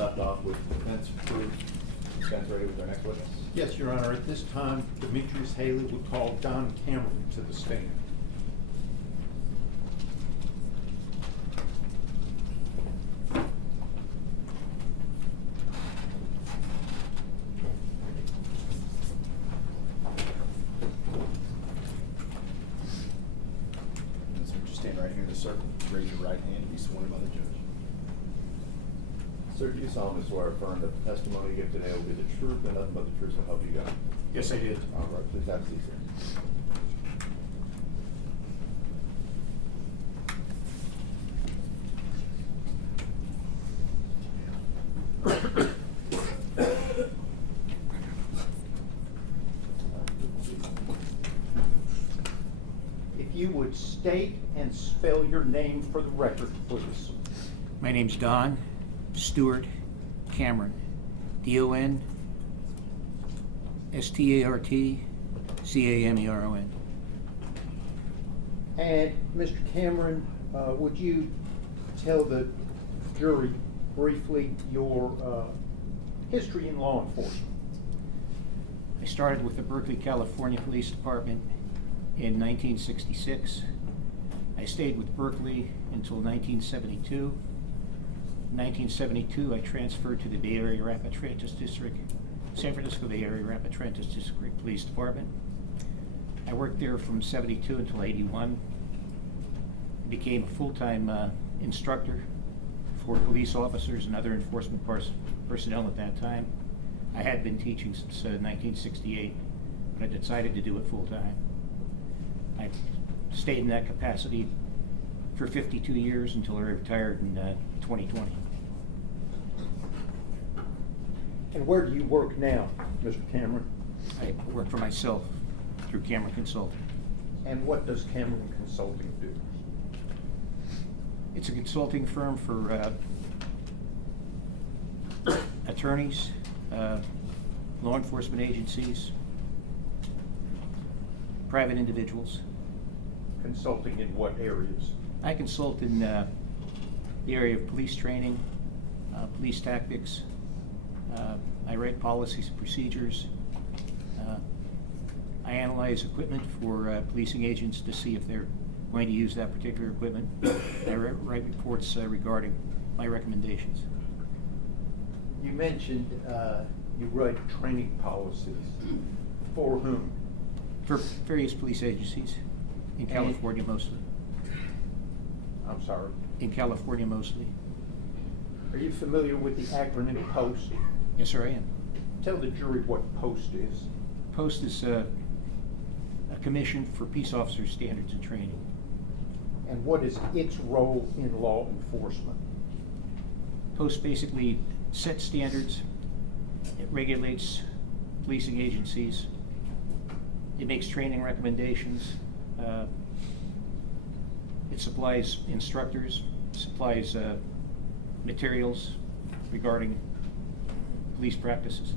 left off with defense approved. Defense ready with our next witness. Yes, Your Honor. At this time, Demetrius Haley would call Don Cameron to the stand. So just stand right here in the circle. Raise your right hand and be sworn by the judge. Sir, do you solemnly swear or affirm that the testimony you give today will be the truth and nothing but the truth, so help you God? Yes, I did. All right, please have a seat, sir. If you would state and spell your name for the record, please. My name's Don Stewart Cameron. D-O-N S-T-A-R-T C-A-M-E-R-O-N. And Mr. Cameron, would you tell the jury briefly your history in law enforcement? I started with the Berkeley, California Police Department in 1966. I stayed with Berkeley until 1972. In 1972, I transferred to the Bay Area Rapid Transit District, San Francisco Bay Area Rapid Transit District Police Department. I worked there from 72 until 81. I became a full-time instructor for police officers and other enforcement personnel at that time. I had been teaching since 1968, but I decided to do it full-time. I stayed in that capacity for 52 years until I retired in 2020. And where do you work now, Mr. Cameron? I work for myself through Cameron Consulting. And what does Cameron Consulting do? It's a consulting firm for attorneys, law enforcement agencies, private individuals. Consulting in what areas? I consult in the area of police training, police tactics. I write policies and procedures. I analyze equipment for policing agents to see if they're going to use that particular equipment. I write reports regarding my recommendations. You mentioned you write training policies. For whom? For various police agencies, in California mostly. I'm sorry. In California mostly. Are you familiar with the acronym POST? Yes, sir, I am. Tell the jury what POST is. POST is a commission for peace officers' standards and training. And what is its role in law enforcement? POST basically sets standards, it regulates policing agencies, it makes training recommendations, it supplies instructors, supplies materials regarding police practices.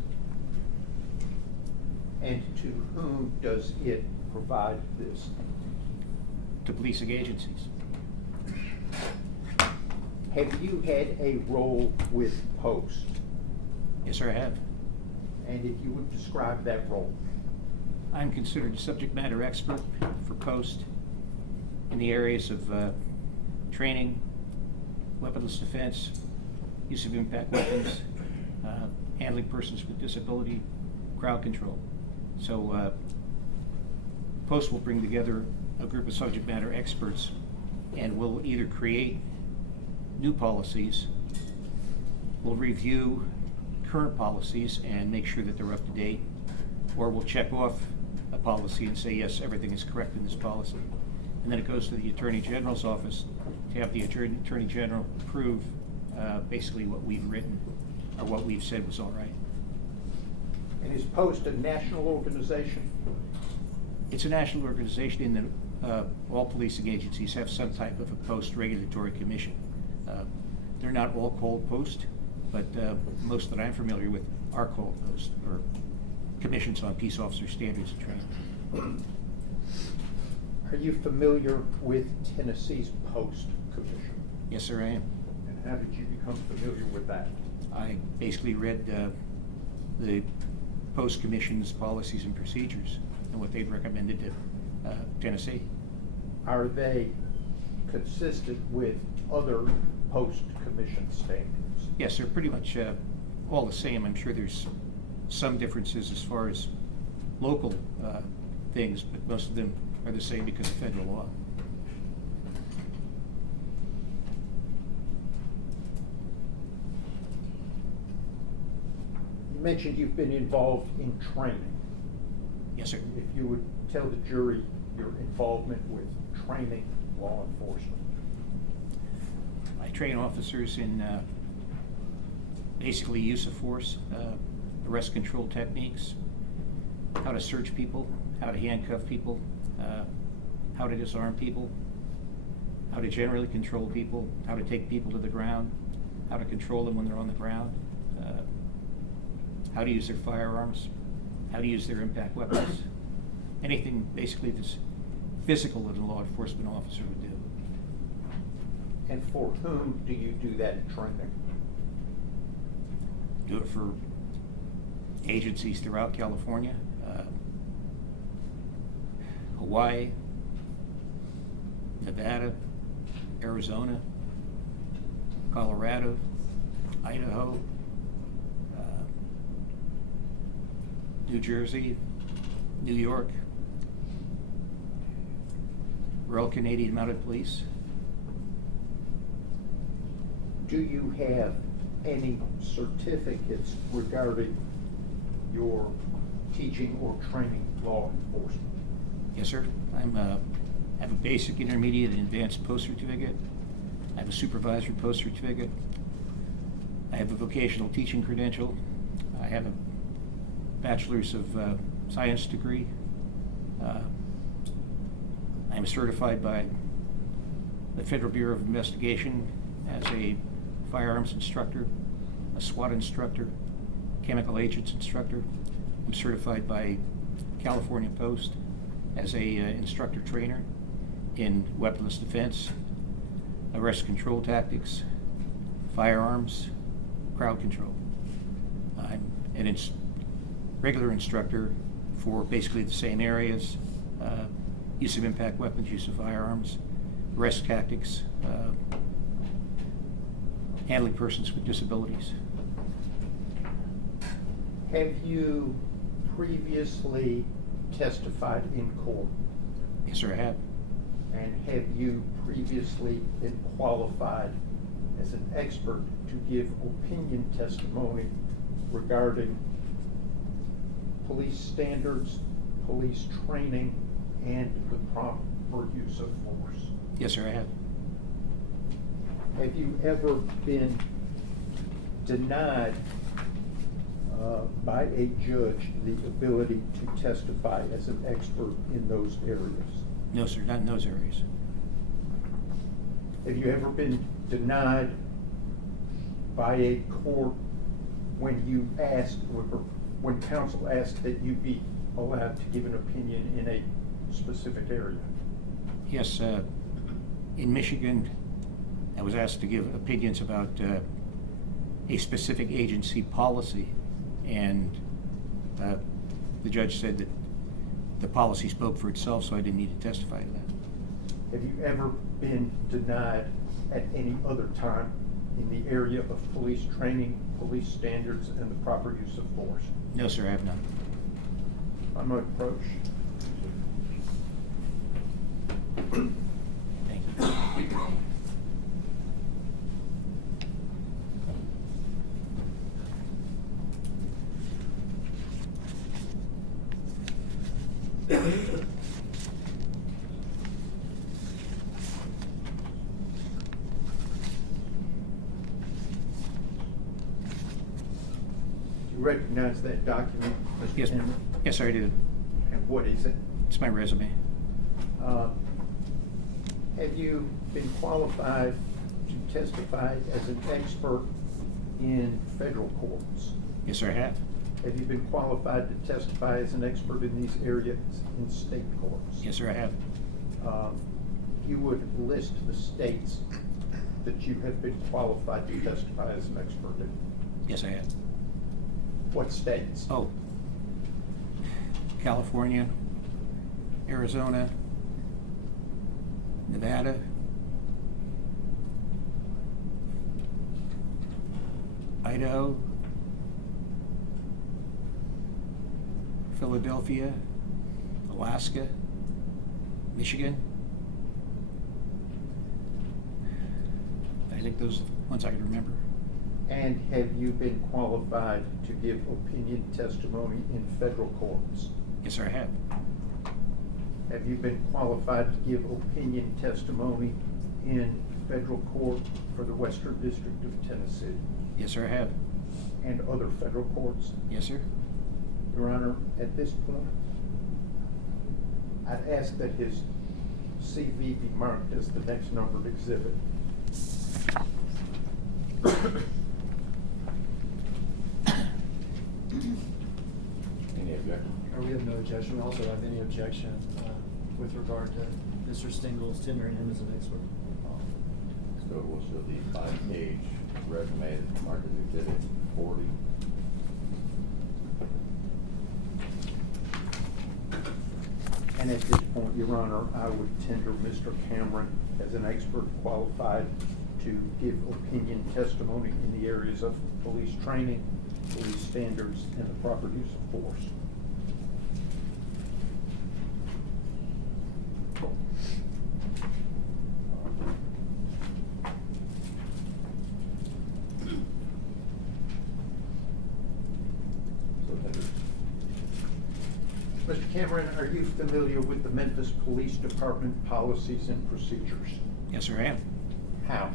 And to whom does it provide this? To policing agencies. Have you had a role with POST? Yes, sir, I have. And if you would describe that role? I'm considered a subject matter expert for POST in the areas of training, weaponless defense, use of impact weapons, handling persons with disability, crowd control. So POST will bring together a group of subject matter experts and will either create new policies, will review current policies and make sure that they're up to date, or will check off a policy and say, yes, everything is correct in this policy. And then it goes to the Attorney General's office to have the Attorney General approve basically what we've written or what we've said was all right. And is POST a national organization? It's a national organization in that all policing agencies have some type of a POST regulatory commission. They're not all called POST, but most that I'm familiar with are called POST, or commissions on peace officer standards and training. Are you familiar with Tennessee's POST Commission? Yes, sir, I am. And how did you become familiar with that? I basically read the post commission's policies and procedures and what they've recommended to Tennessee. Are they consistent with other post-commission standards? Yes, they're pretty much all the same. I'm sure there's some differences as far as local things, but most of them are the same because of federal law. You mentioned you've been involved in training. Yes, sir. If you would tell the jury your involvement with training law enforcement. I train officers in basically use of force, arrest control techniques, how to search people, how to handcuff people, how to disarm people, how to generally control people, how to take people to the ground, how to control them when they're on the ground, how to use their firearms, how to use their impact weapons, anything basically that's physical that a law enforcement officer would do. And for whom do you do that training? Do it for agencies throughout California, Hawaii, Nevada, Arizona, Colorado, Idaho, New Jersey, New York, Royal Canadian Mounted Police. Do you have any certificates regarding your teaching or training law enforcement? Yes, sir. I have a basic, intermediate, and advanced post certificate. I have a supervisory post certificate. I have a vocational teaching credential. I have a bachelor's of science degree. I am certified by the Federal Bureau of Investigation as a firearms instructor, a SWAT instructor, chemical agents instructor. I'm certified by California Post as a instructor trainer in weaponless defense, arrest control tactics, firearms, crowd control. I'm an regular instructor for basically the same areas, use of impact weapons, use of firearms, arrest tactics, handling persons with disabilities. Have you previously testified in court? Yes, sir, I have. And have you previously been qualified as an expert to give opinion testimony regarding police standards, police training, and the proper use of force? Yes, sir, I have. Have you ever been denied by a judge the ability to testify as an expert in those areas? No, sir, not in those areas. Have you ever been denied by a court when you asked, when counsel asked that you be allowed to give an opinion in a specific area? Yes, in Michigan, I was asked to give opinions about a specific agency policy, and the judge said that the policy spoke for itself, so I didn't need to testify to that. Have you ever been denied at any other time in the area of police training, police standards, and the proper use of force? No, sir, I have not. I'm going to approach. Thank you. Do you recognize that document, Mr. Yes, Henry? yes, sir, I do. And what is it? It's my resume. Have you been qualified to testify as an expert in federal courts? Yes, sir, I have. Have you been qualified to testify as an expert in these areas in state courts? Yes, sir, I have. You would list the states that you have been qualified to testify as an expert in. Yes, I have. What states? Oh, California, Arizona, Nevada, Idaho, Philadelphia, Alaska, Michigan. I think those are the ones I can remember. And have you been qualified to give opinion testimony in federal courts? Yes, sir, I have. Have you been qualified to give opinion testimony in federal court for the Western District of Tennessee Yes, sir, I have. and other federal courts? Yes, sir. Your Honor, at this point, I'd ask that his CV be marked as the next numbered exhibit. Any objection? We have no objection. We also have any objection with regard to Mr. Stingle's tendering him as an expert. So we'll show the 5-page resume that's marked as exhibit 40. And at this point, Your Honor, I would tender Mr. Cameron as an expert qualified to give opinion testimony in the areas of police training, police standards, and the proper use of force. So tendered. Mr. Cameron, are you familiar with the Memphis Police Department policies and procedures? Yes, sir, I am. How?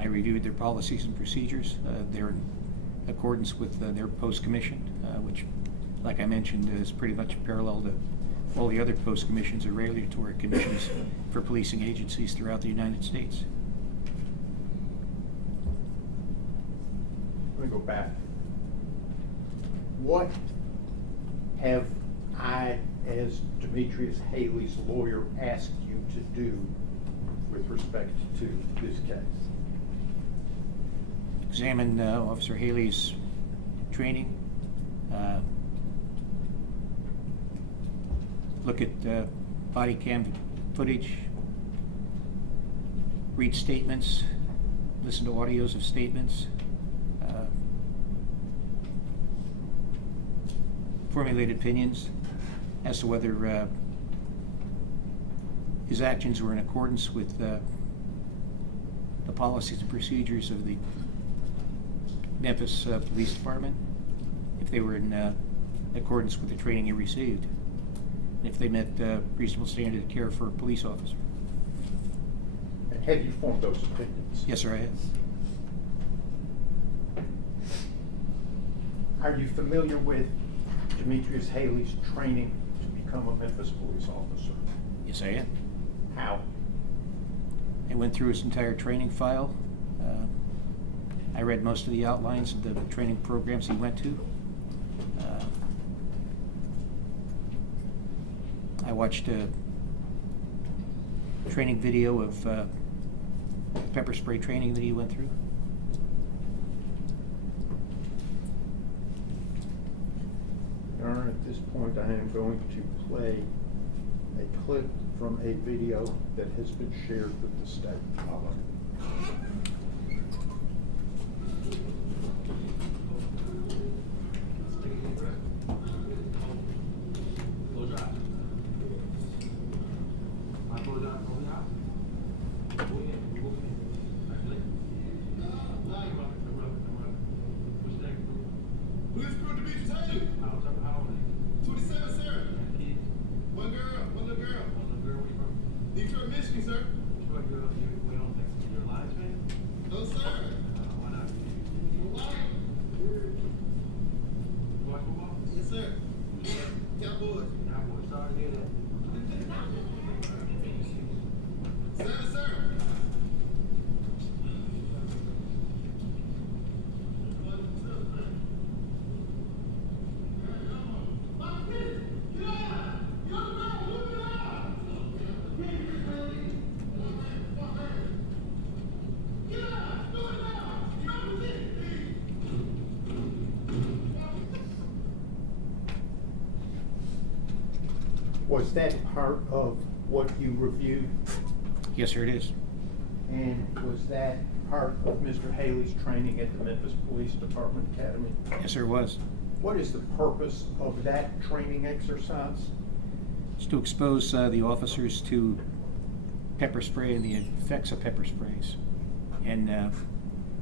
I reviewed their policies and procedures. They're in accordance with their post-commission, which, like I mentioned, is pretty much parallel to all the other post-commissions or regulatory commissions for policing agencies throughout the United States. Let me go back. What have I, as Demetrius Haley's lawyer, asked you to do with respect to this case? Examine Officer Haley's training, look at body cam footage, read statements, listen to audios of statements, formulate opinions as to whether his actions were in accordance with the policies and procedures of the Memphis Police Department, if they were in accordance with the training he received, and if they met reasonable standard of care for a police officer. And have you formed those opinions? Yes, sir, I have. Are you familiar with Demetrius Haley's training to become a Memphis police officer? Yes, I am. How? I went through his entire training file. I read most of the outlines of the training programs he went to. I watched a training video of pepper spray training that he went through. Your Honor, at this point, I am going to play a clip from a video that has been shared with the state. Close your eyes. I close your eyes. Close your eyes. Go in. Go in. Actually. What's your name? Police crew Demetrius Haley. How old are you? 27, sir. Kids? One girl, one little girl. Little girl, where you from? Detroit, Michigan, sir. Detroit girl, you went on there. Was that part of what you reviewed? Yes, sir, it is. And was that part of Mr. Haley's training at the Memphis Police Department Academy? Yes, sir, it was. What is the purpose of that training exercise? It's to expose the officers to pepper spray and the effects of pepper sprays, and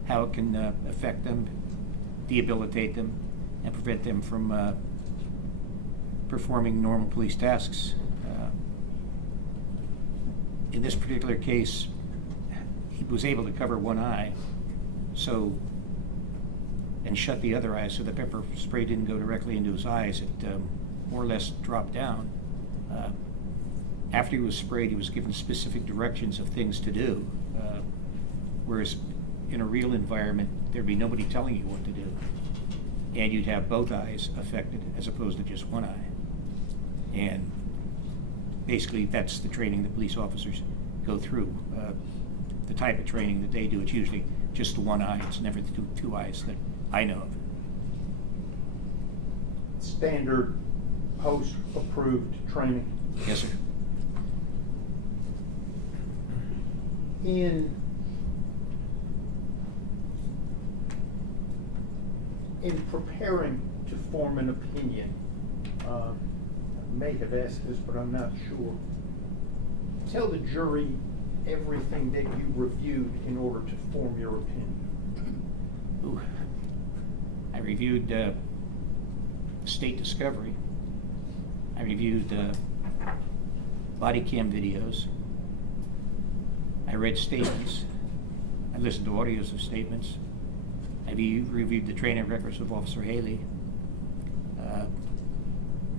how it can affect them, debilitate them, and prevent them from performing normal police tasks. In this particular case, he was able to cover one eye, and shut the other eye, so the pepper spray didn't go directly into his eyes. It more or less dropped down. After he was sprayed, he was given specific directions of things to do, whereas in a real environment, there'd be nobody telling you what to do, and you'd have both eyes affected as opposed to just one eye. And basically, that's the training that police officers go through. The type of training that they do, it's usually just the one eye. It's never the two eyes that I know of. Standard post-approved training. Yes, sir. In preparing to form an opinion, I may have asked this, but I'm not sure. Tell the jury everything that you reviewed in order to form your opinion. Ooh. I reviewed state discovery. I reviewed body cam videos. I read statements. I listened to audios of statements. I reviewed the training records of Officer Haley.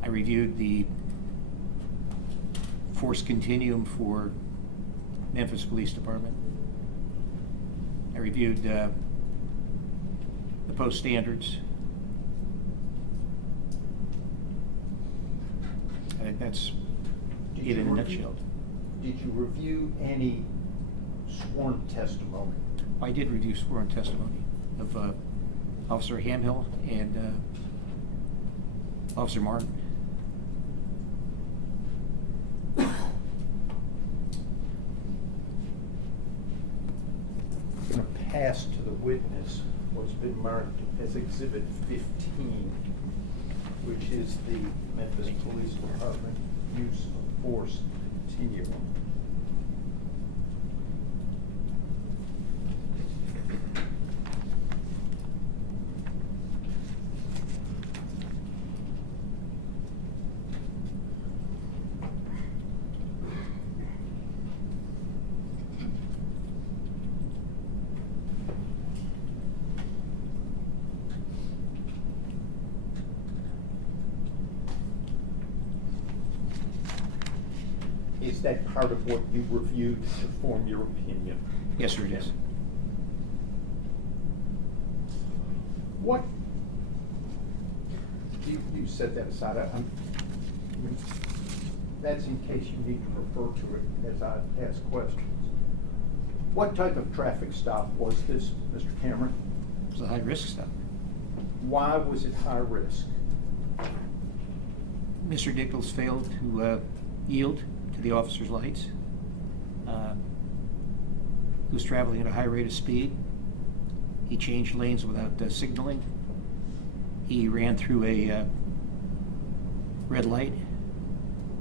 I reviewed the force continuum for Memphis Police Department. I reviewed the post standards. I think that's Did it you in a review- nutshell. Did you review any sworn testimony? I did review sworn testimony of Officer Hamhill and Officer Martin. I'm going to pass to the witness what's been marked as Exhibit 15, which is the Memphis Police Department use of force continuum. Is that part of what you reviewed to form your opinion? Yes, sir, it is. What, you set that aside, that's in case you need to refer to it as I ask questions. What type of traffic stop was this, Mr. Cameron? It was a high-risk stop. Why was it high risk? Mr. Nichols failed to yield to the officer's lights. He was traveling at a high rate of speed. He changed lanes without signaling. He ran through a red light,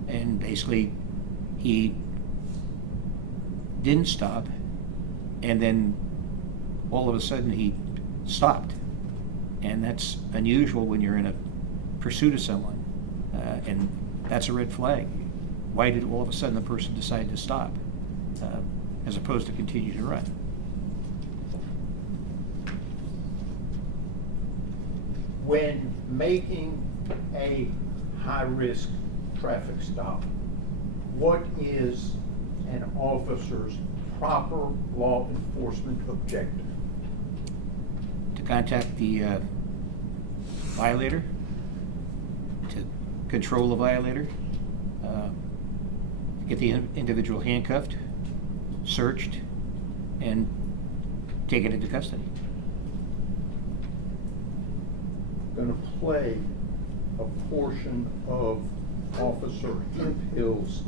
and basically he didn't stop, and then all of a sudden he stopped. And that's unusual when you're in a pursuit of someone, and that's a red flag. Why did all of a sudden the person decide to stop, as opposed to continue to run? When making a high-risk traffic stop, what is an officer's proper law enforcement objective? To contact the violator, to control the violator, get the individual handcuffed, searched, and taken into custody. Going to play a portion of Officer Hill's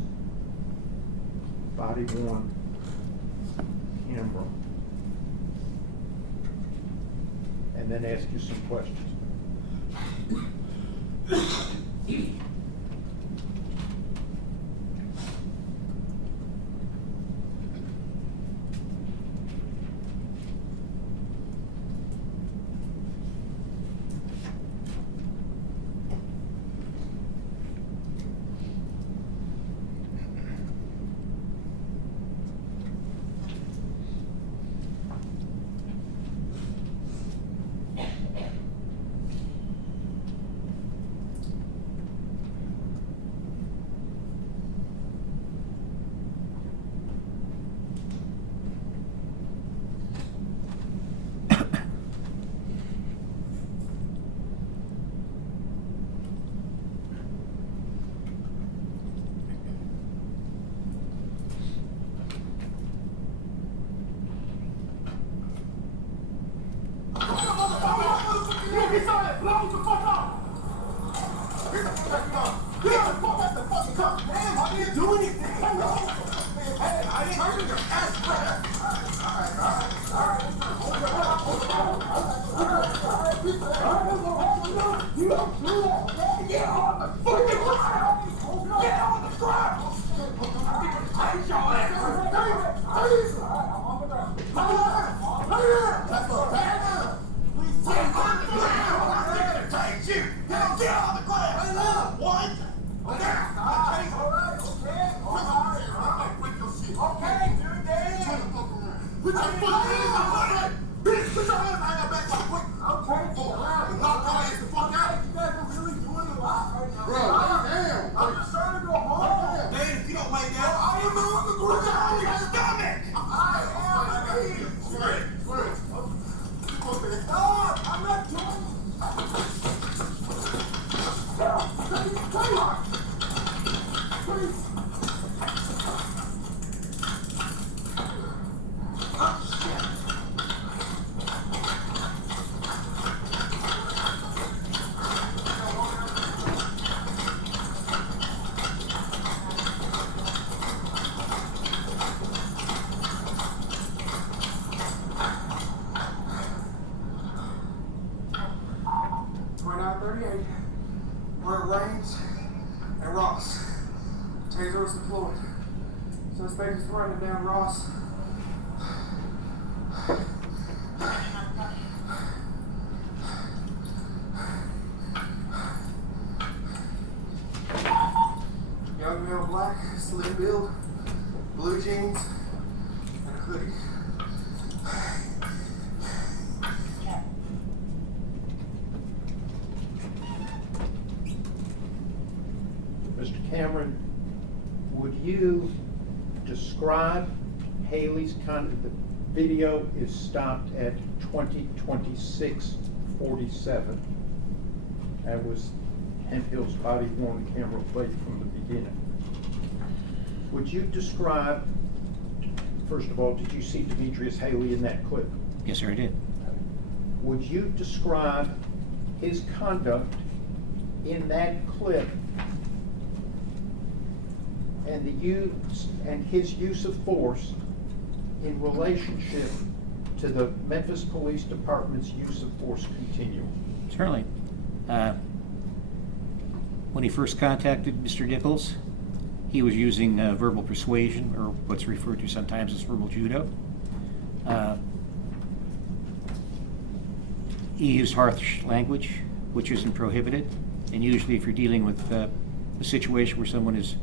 body worn camera and then ask you some questions. Where it rains and Ross. Taser was deployed. Suspect is running down Ross. Young male, black, slim build, blue jeans, and a hoodie. Mr. Cameron, would you describe Haley's conduct? The video is stopped at 20:26:47. That was Hemp Hill's body worn camera played from the beginning. Would you describe, first of all, did you see Demetrius Haley in that clip? Yes, sir, I did. Would you describe his conduct in that clip and his use of force in relationship to the Memphis Police Department's use of force continuum? Certainly. When he first contacted Mr. Nichols, he was using verbal persuasion, or what's referred to sometimes as verbal judo. He used harsh language, which isn't prohibited, and usually if you're dealing with a situation where someone is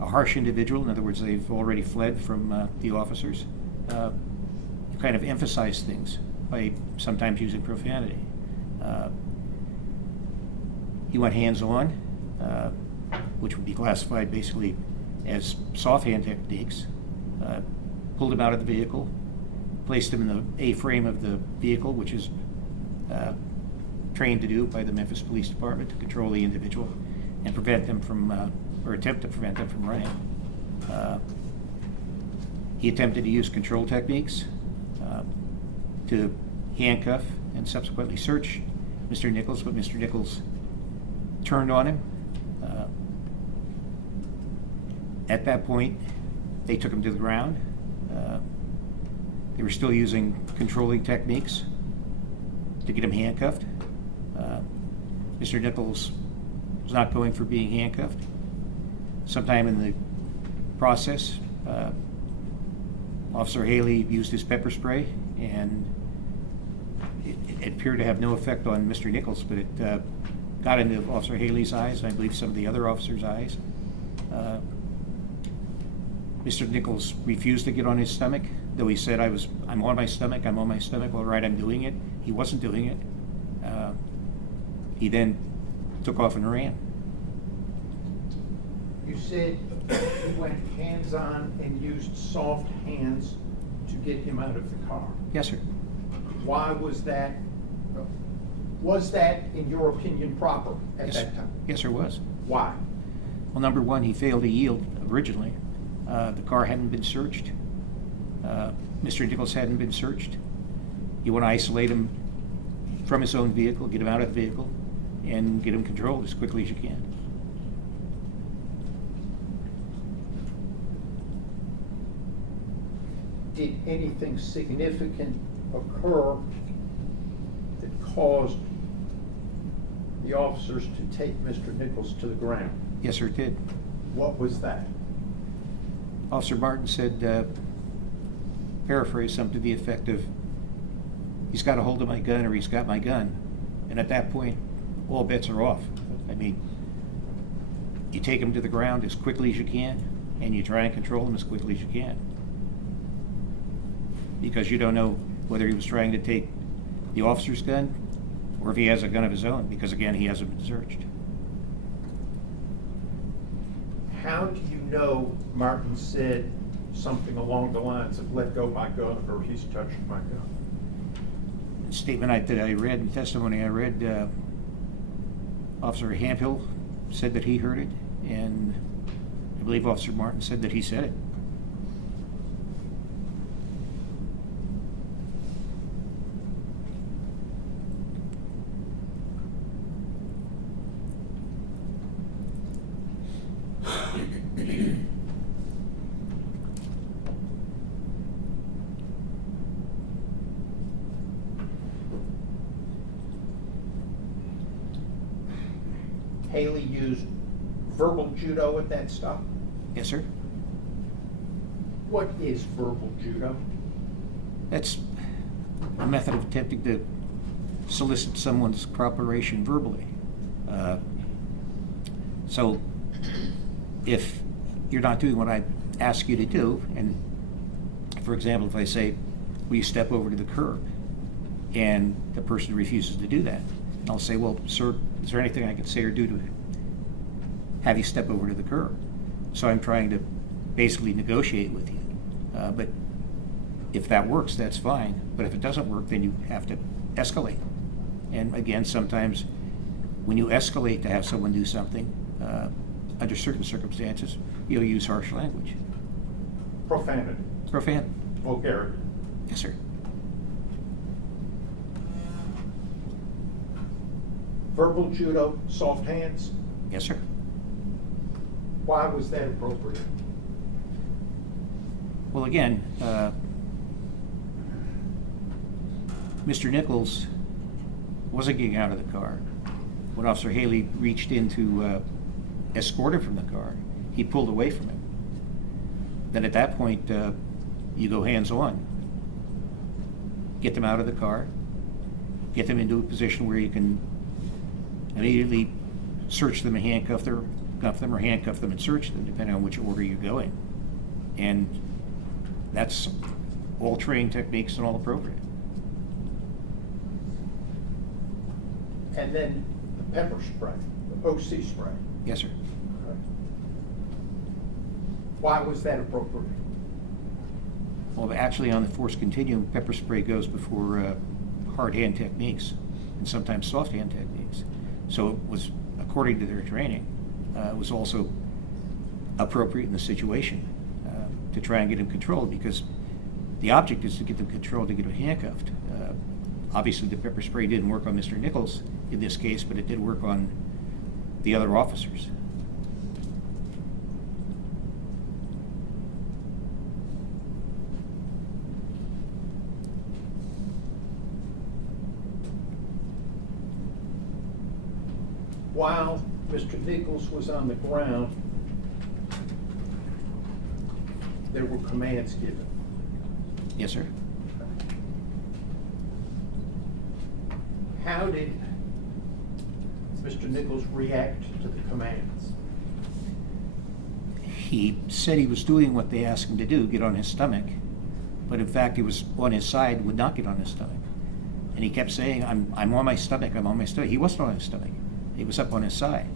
a harsh individual, in other words, they've already fled from the officers, you kind of emphasize things by sometimes using profanity. He went hands-on, which would be classified basically as soft-hand techniques, pulled him out of the vehicle, placed him in the A-frame of the vehicle, which is trained to do by the Memphis Police Department to control the individual and prevent them from, or attempt to prevent them from running. He attempted to use control techniques to handcuff and subsequently search Mr. Nichols, but Mr. Nichols turned on him, At that point, they took him to the ground. They were still using controlling techniques to get him handcuffed. Mr. Nichols was not going for being handcuffed. Sometime in the process, Officer Haley used his pepper spray, and it appeared to have no effect on Mr. Nichols, but it got into Officer Haley's eyes, and I believe some of the other officers' eyes. Mr. Nichols refused to get on his stomach, though he said, I'm on my stomach, I'm on my stomach, all right, I'm doing it. He wasn't doing it. He then took off and ran. You said you went hands-on and used soft hands to get him out of the car. Yes, sir. Why was that? Was that, in your opinion, proper at Yes, that time? yes, there was. Why? Well, number one, he failed to yield originally. The car hadn't been searched. Mr. Nichols hadn't been searched. You want to isolate him from his own vehicle, get him out of the vehicle, and get him controlled as quickly as you can. Did anything significant occur that caused the officers to take Mr. Nichols to the ground? Yes, sir, it did. What was that? Officer Martin said, paraphrase something to the effect of, he's got a hold of my gun or he's got my gun. And at that point, all bets are off. I mean, you take him to the ground as quickly as you can, and you try and control him as quickly as you can. Because you don't know whether he was trying to take the officer's gun or if he has a gun of his own, because again, he hasn't been searched. How do you know Martin said something along the lines of let go my gun or he's touched my gun? The statement that I read, the testimony I read, Officer Hampill said that he heard it, and I believe Officer Martin said that he said it. Haley used verbal judo at that stop? Yes, sir. What is verbal judo? That's a method of attempting to solicit someone's cooperation verbally. So if you're not doing what I ask you to do, and for example, if I say, will you step over to the curb? And the person refuses to do that, I'll say, well, sir, is there anything I can say or do to have you step over to the curb? So I'm trying to basically negotiate with you. But if that works, that's fine. But if it doesn't work, then you have to escalate. And again, sometimes when you escalate to have someone do something, under certain circumstances, you'll use harsh language. Profanity, Profane. vulgarity. Yes, sir. Verbal judo, soft hands. Yes, sir. Why was that appropriate? Well, again, Mr. Nichols wasn't getting out of the car. When Officer Haley reached in to escort him from the car, he pulled away from him. Then at that point, you go hands-on. Get them out of the car, get them into a position where you can immediately search them and handcuff them, or handcuff them and search them, depending on which order you're going. And that's all trained techniques and all appropriate. And then the pepper spray, the OC spray. Yes, sir. Why was that appropriate? Well, actually, on the force continuum, pepper spray goes before hard hand techniques and sometimes soft hand techniques. So it was, according to their training, it was also appropriate in the situation to try and get him controlled, because the object is to get them controlled, to get them handcuffed. Obviously, the pepper spray didn't work on Mr. Nichols in this case, but it did work on the other officers. while Mr. Nichols was on the ground, there were commands given. Yes, sir. How did Mr. Nichols react to the commands? He said he was doing what they asked him to do, get on his stomach, but in fact he was on his side, would not get on his stomach. And he kept saying, I'm on my stomach, I'm on my stomach. He wasn't on his stomach. He was up on his side,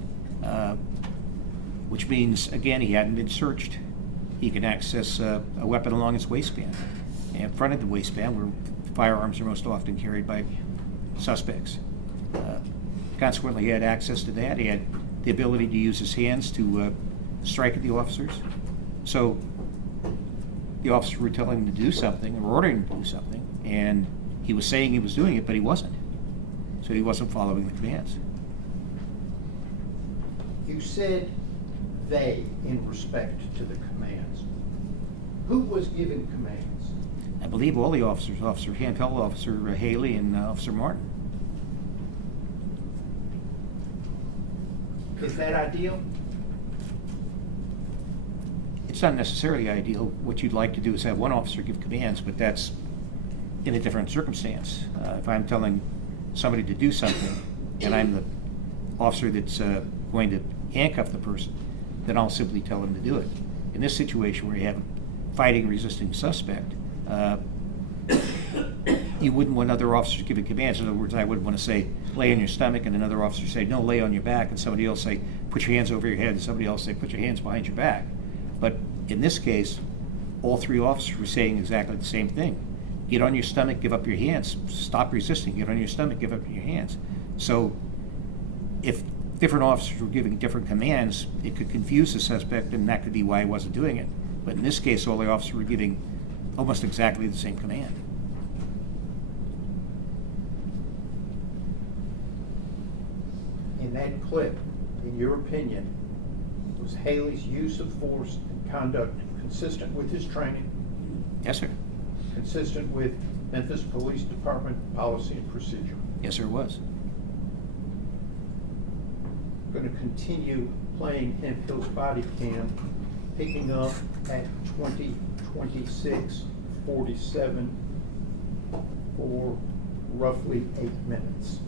which means, again, he hadn't been searched. He can access a weapon along his waistband, and in front of the waistband where firearms are most often carried by suspects. Consequently, he had access to that. He had the ability to use his hands to strike at the officers. So the officers were telling him to do something or ordering him to do something, and he was saying he was doing it, but he wasn't. So he wasn't following the commands. You said they in respect to the commands. Who was giving commands? I believe all the officers, Officer Handheld, Officer Haley, and Officer Martin. Is that ideal? It's not necessarily ideal. What you'd like to do is have one officer give commands, but that's in a different circumstance. If I'm telling somebody to do something and I'm the officer that's going to handcuff the person, then I'll simply tell him to do it. In this situation where you have a fighting, resisting suspect, you wouldn't want other officers giving commands. In other words, I wouldn't want to say, lay on your stomach, and another officer say, no, lay on your back, and somebody else say, put your hands over your head, and somebody else say, put your hands behind your back. But in this case, all three officers were saying exactly the same thing. Get on your stomach, give up your hands. Stop resisting. Get on your stomach, give up your hands. So if different officers were giving different commands, it could confuse the suspect, and that could be why he wasn't doing it. But in this case, all the officers were giving almost exactly the same command. In that clip, in your opinion, was Haley's use of force and conduct consistent with his training, Yes, sir. consistent with Memphis Police Department policy and procedure? Yes, sir, it was. Going to continue playing Hempkill's body cam, picking up at 20:26:47 for roughly 8 minutes.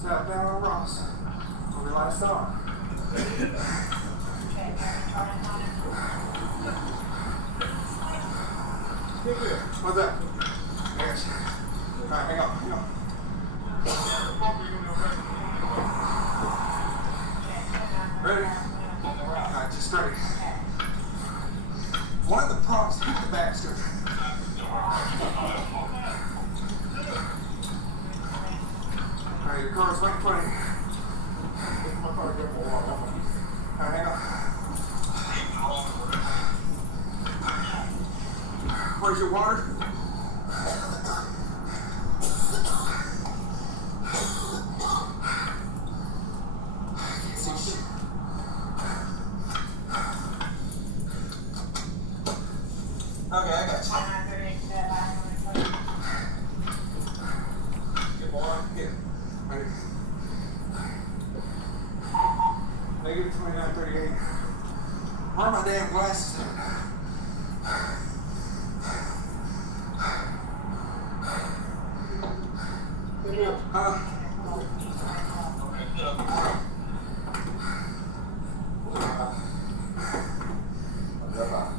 Step down on Ross. When we last saw him. What's that? Yes. Alright, hang on, hang on. Ready? Alright, just straight. One of the props hit the bastard. Alright, your car's right in front of you. Alright, hang on. Where's your water? Can't see shit. Okay, I got you. Good boy. Here. Ready? Negative 2938. Where are my damn glasses? Left eye?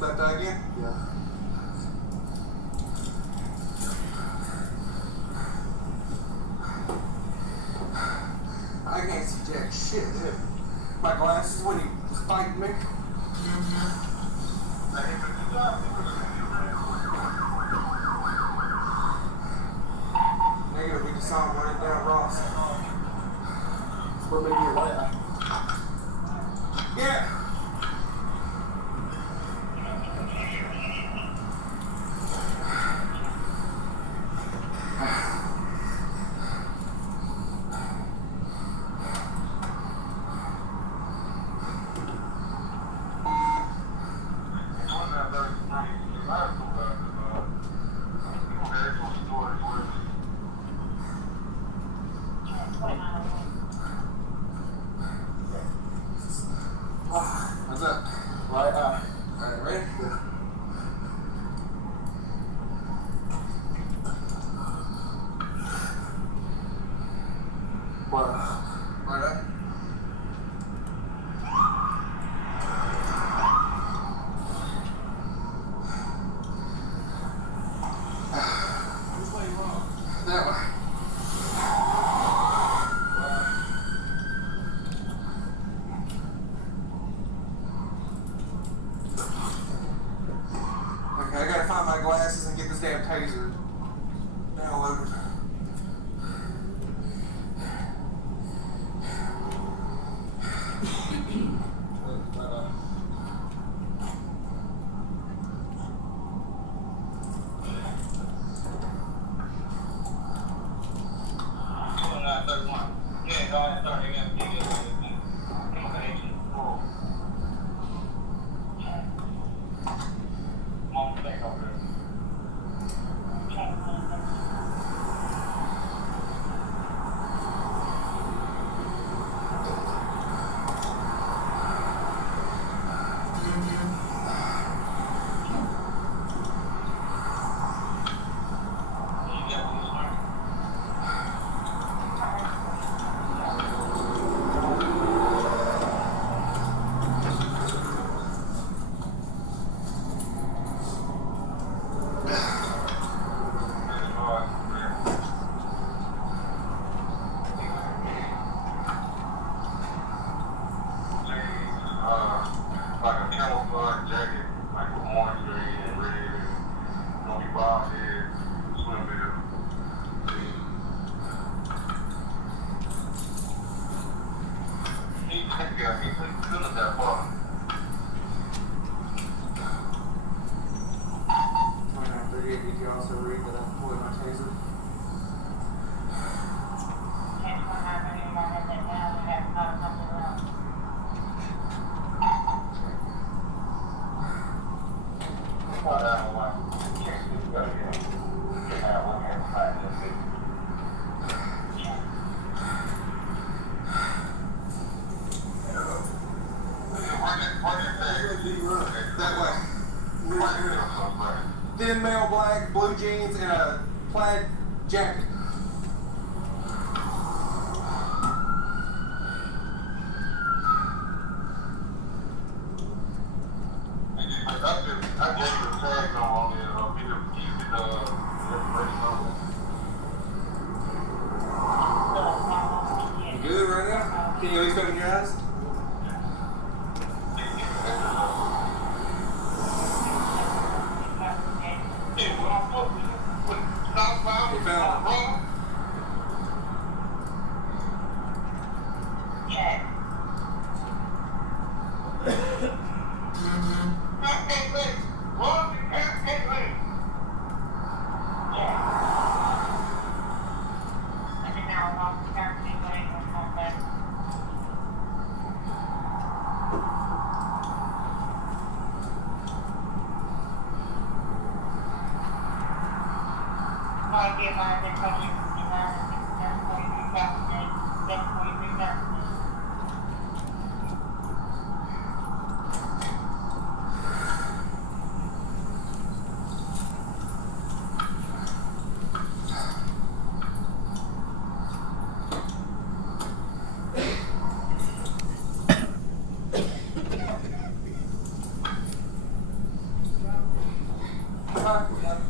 Left eye again? Yeah. I can't see jack shit. My glasses when he was fighting me. Negative, we just saw him running down Ross. Where maybe your right eye? Yeah. What's up? Right eye. Alright, ready? Good. What? Right eye? Which way you wrong? That way. Okay, I gotta find my glasses and get this damn taser downloaded. Like a camouflage jacket, like orange, green, and red. Gonna be bob head, swim bill. He couldn't that far. 2938, did you also read that I deployed my taser? That way. Thin male black, blue jeans, and a plaid jacket. I gave you the tag on it. He did information on it. You good right now? Can you at least open your eyes? You found it.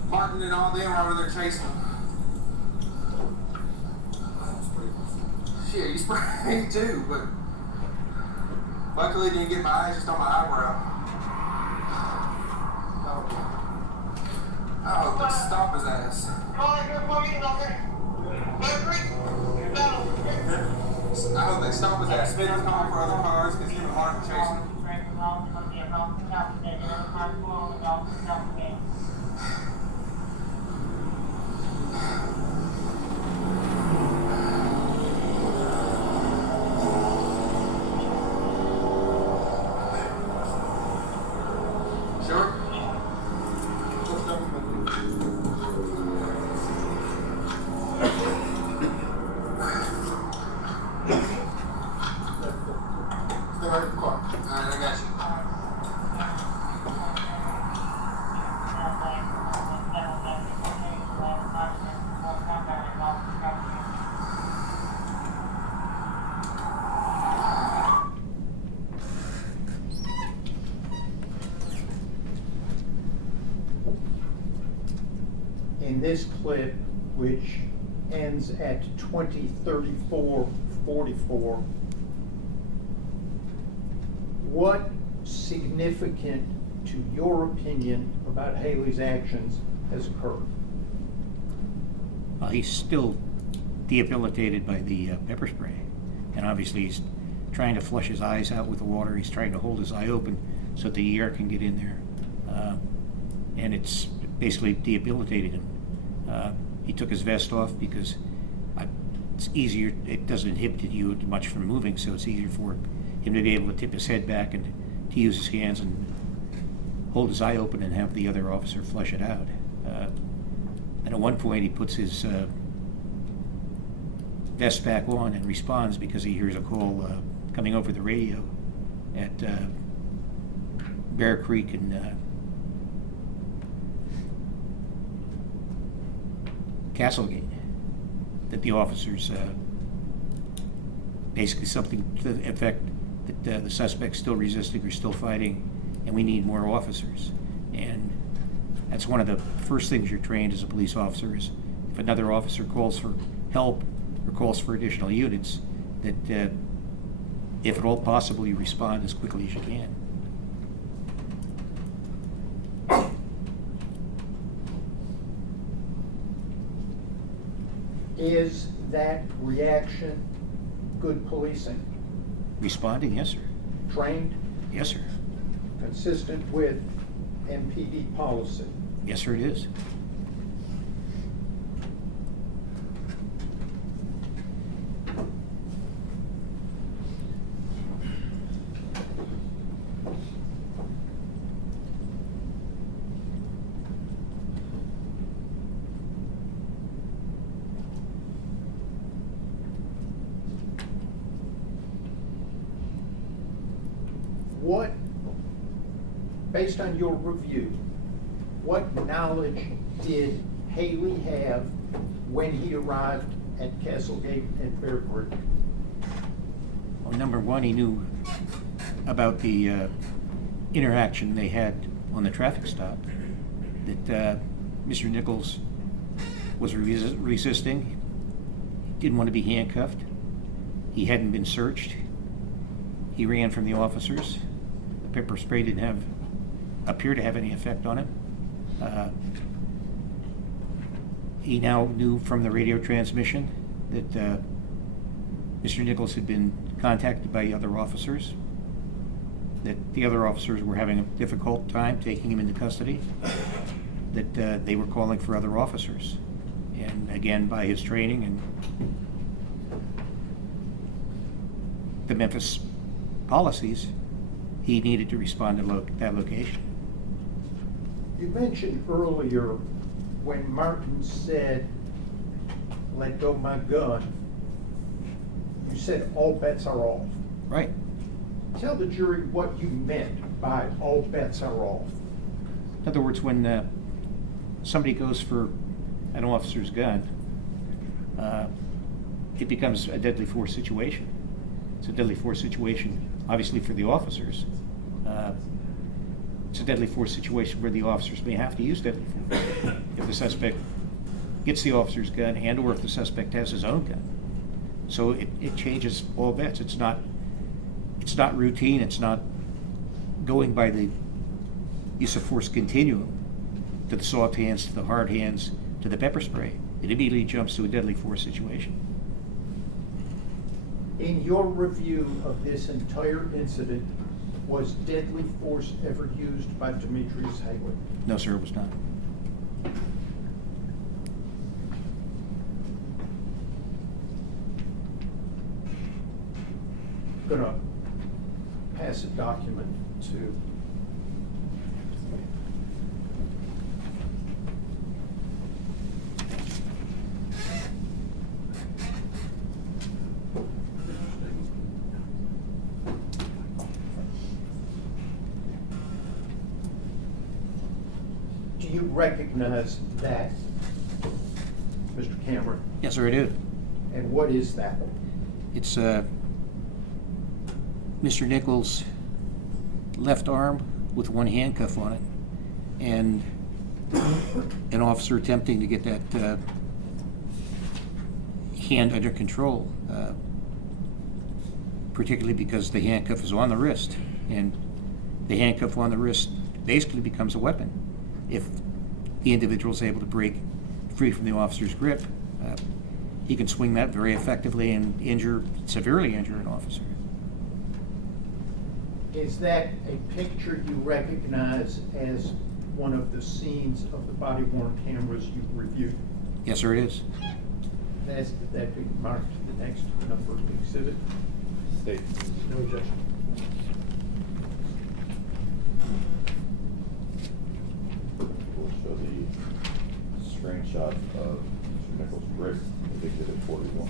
Martin and all them are over there chasing them. Shit, you sprayed me too, but luckily didn't get my eyes just on my eyebrow. I hope they stop his ass. I hope they stop his ass. Spin his car for other cars because him and Martin were chasing him. Sure? Stay right in the car. Alright, I got you. in this clip, which ends at 20:34:44, what significant, to your opinion, about Haley's actions has occurred? He's still debilitated by the pepper spray. And obviously he's trying to flush his eyes out with the water. He's trying to hold his eye open so the air can get in there. And it's basically debilitated him. He took his vest off because it's easier, it doesn't inhibit you much from moving, so it's easier for him to be able to tip his head back and to use his hands and hold his eye open and have the other officer flush it out. And at one point he puts his vest back on and responds because he hears a call coming over the radio at Bear Creek and Castlegate, that the officers basically something to the effect that the suspect's still resisting or still fighting and we need more officers. And that's one of the first things you're trained as a police officer is if another officer calls for help or calls for additional units, that if at all possible you respond as quickly as you can. Is that reaction good policing? Responding, yes, sir. Trained? Yes, sir. Consistent with MPD policy? Yes, sir, it is. What, based on your review, what knowledge did Haley have when he arrived at Castlegate and Bear Creek? Well, number one, he knew about the interaction they had on the traffic stop, that Mr. Nichols was resisting, didn't want to be handcuffed, he hadn't been searched, he ran from the officers, the pepper spray didn't appear to have any effect on him. He now knew from the radio transmission that Mr. Nichols had been contacted by other officers, that the other officers were having a difficult time taking him into custody, that they were calling for other officers. And again, by his training and the Memphis policies, he needed to respond to that location. You mentioned earlier when Martin said, "Let go my gun," you said all bets are off. Right. Tell the jury what you meant by all bets are off. In other words, when somebody goes for an officer's gun, it becomes a deadly force situation. It's a deadly force situation, obviously, for the officers. It's a deadly force situation where the officers may have to use deadly force if the suspect gets the officer's gun and or if the suspect has his own gun. So it changes all bets. It's not routine. It's not going by the use of force continuum to the soft hands, to the hard hands, to the pepper spray. It immediately jumps to a deadly force situation. In your review of this entire incident, was deadly force ever used by Demetrius Haley? No, sir, it was not. Gonna pass a document to Do you recognize that, Mr. Cameron? Yes, sir, I do. And what is that? It's Mr. Nichols' left arm with one handcuff on it, and an officer attempting to get that hand under control, particularly because the handcuff is on the wrist, and the handcuff on the wrist basically becomes a weapon. If the individual is able to break free from the officer's grip, he can swing that very effectively and severely injure an officer. Is that a picture you recognize as one of the scenes of the body-worn cameras you reviewed? Yes, sir, it is. Ask that that be marked to the next number exhibit. State. No objection. We'll show the screenshot of Mr. Nichols' wrist as exhibit 41.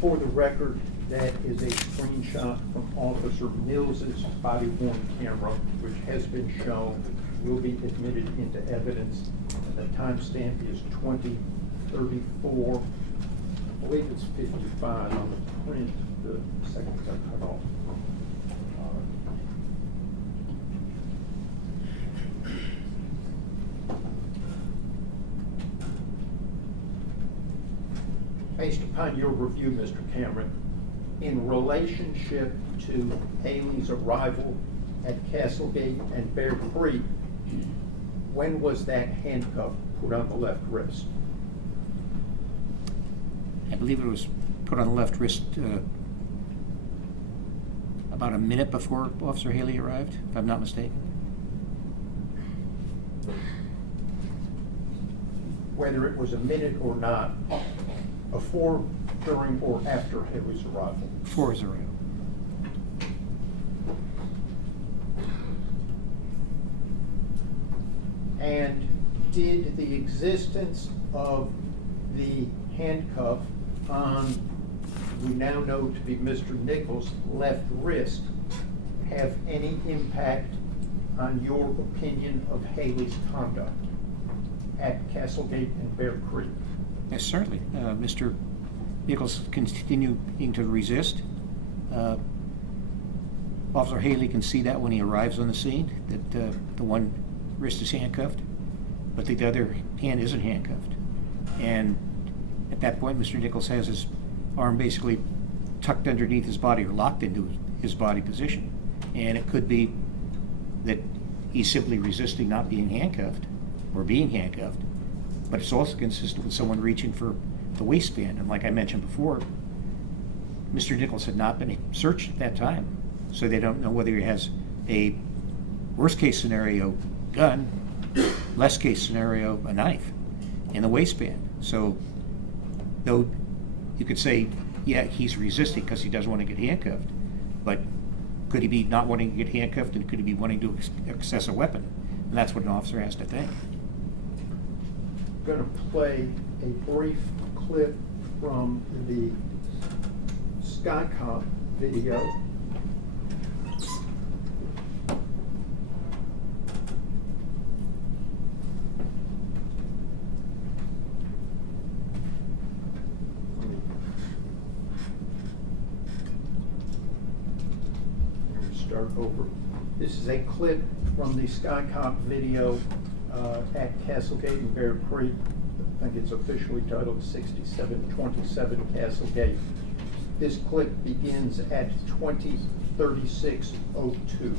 For the record, that is a screenshot from Officer Mills's body-worn camera, which has been shown, will be admitted into evidence. And the timestamp is 20:34. I believe it's 55 on the print. The seconds are cut off. Based upon your review, Mr. Cameron, in relationship to Haley's arrival at Castlegate and Bear Creek, when was that handcuff put on the left wrist? I believe it was put on the left wrist about a minute before Officer Haley arrived, if I'm not mistaken. Whether it was a minute or not, before, during, or after Haley's arrival? Before his arrival. And did the existence of the handcuff on, we now know to be Mr. Nichols' left wrist, have any impact on your opinion of Haley's conduct at Castlegate and Bear Creek? Yes, certainly. Mr. Nichols continuing to resist. Officer Haley can see that when he arrives on the scene, that the one wrist is handcuffed, but the other hand isn't handcuffed. And at that point, Mr. Nichols has his arm basically tucked underneath his body or locked into his body position. And it could be that he's simply resisting not being handcuffed or being handcuffed, but it's also consistent with someone reaching for the waistband. And like I mentioned before, Mr. Nichols had not been searched at that time, so they don't know whether he has a worst case scenario gun, less case scenario a knife in the waistband. So though you could say, yeah, he's resisting because he doesn't want to get handcuffed, but could he be not wanting to get handcuffed, and could he be wanting to access a weapon? And that's what an officer has to think. I'm going to play a brief clip from the Skycop video. Start over. This is a clip from the Skycop video at Castlegate and Bear Creek. I think it's officially titled 6727 Castlegate. This clip begins at 20:36:02.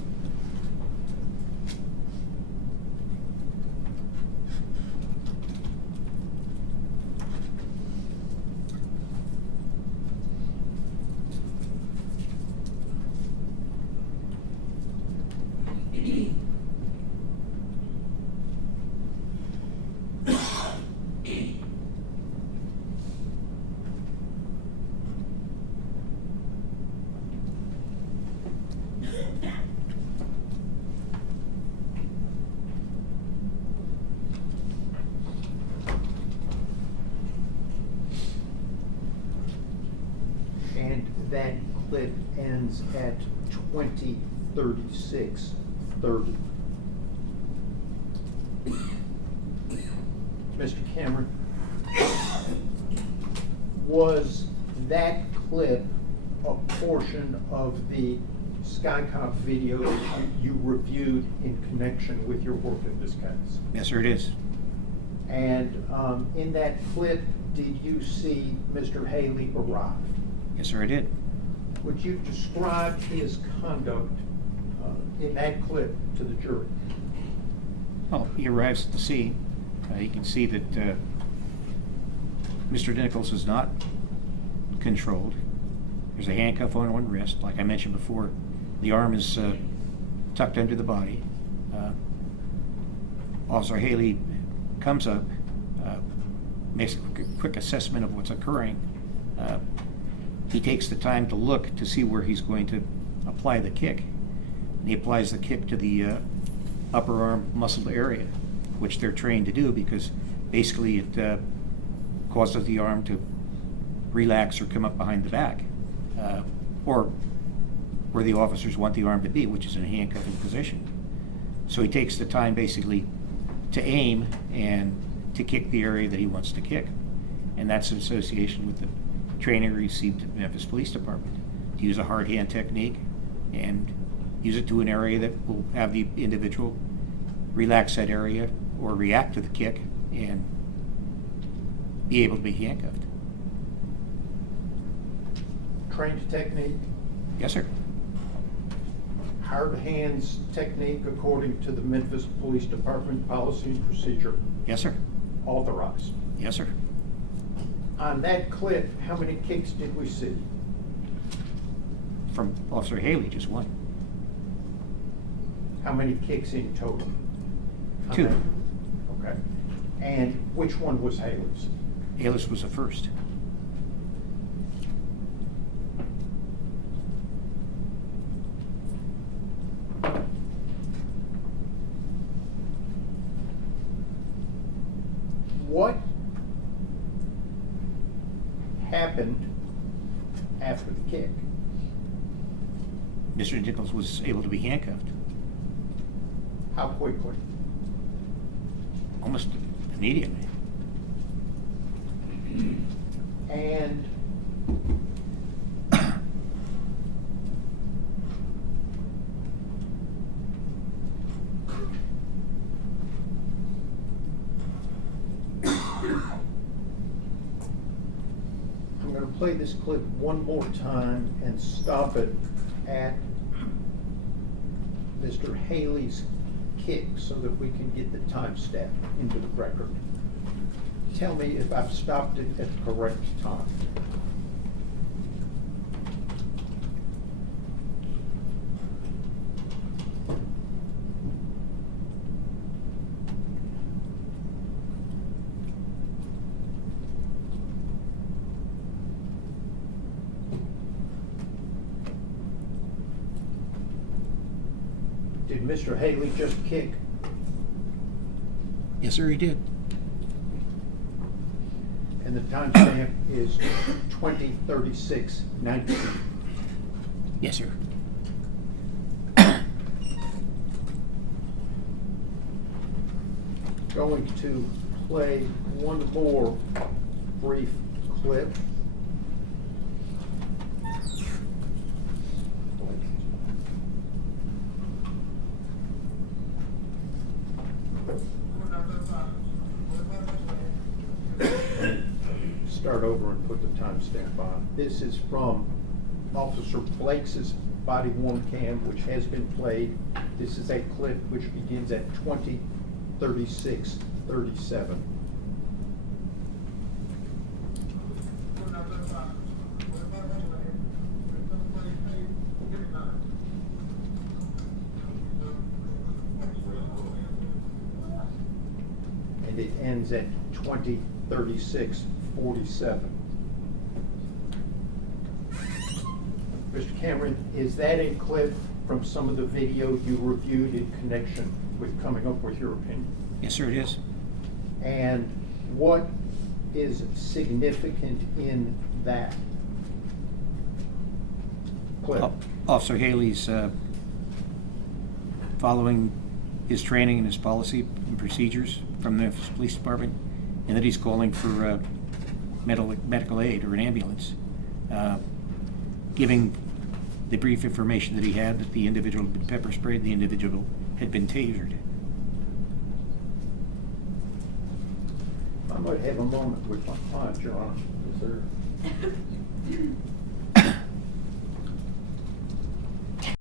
And that clip ends at 20:36:30. Mr. Cameron, was that clip a portion of the Skycop video that you reviewed in connection with your work in this case? Yes, sir, it is. And in that clip, did you see Mr. Haley arrive? Yes, sir, I did. Would you describe his conduct in that clip to the jury? Well, he arrives at the scene. You can see that Mr. Nichols is not controlled. There's a handcuff on one wrist. Like I mentioned before, the arm is tucked under the body. Officer Haley comes up, makes a quick assessment of what's occurring. He takes the time to look to see where he's going to apply the kick. And he applies the kick to the upper arm muscle area, which they're trained to do because basically it causes the arm to relax or come up behind the back, or where the officers want the arm to be, which is in a handcuffing position. So he takes the time basically to aim and to kick the area that he wants to kick. And that's in association with the training received at Memphis Police Department, to use a hard hand technique and use it to an area that will have the individual relax that area or react to the kick and be able to be handcuffed. Trained technique, Yes, sir. hard hands technique according to the Memphis Police Department policy and procedure, Yes, sir. authorized. Yes, sir. On that clip, how many kicks did we see? From Officer Haley, just one. How many kicks in total? On Two. that? Okay. And which one was Haley's? Haley's was the first. What happened after the kick? Mr. Nichols was able to be handcuffed How quickly? almost immediately. And I'm going to play this clip one more time and stop it at Mr. Haley's kick so that we can get the timestamp into the record. Tell me if I've stopped it at the correct time. Did Mr. Haley just kick? Yes, sir, he did. And the timestamp is 20:36:19. Yes, sir. Going to play one more brief clip. Start over and put the timestamp on. This is from Officer Blake's body worn cam, which has been played. This is a clip which begins at 20:36:37. And it ends at 20:36:47. Mr. Cameron, is that a clip from some of the video you reviewed in connection with coming up with your opinion? Yes, sir, it is. And what is significant in that clip? Officer Haley's following his training and his policy and procedures from the Memphis Police Department, and that he's calling for medical aid or an ambulance, giving the brief information that he had, that the individual had been pepper sprayed, the individual had been tasered. I might have a moment with my client, Your Honor. Yes, sir.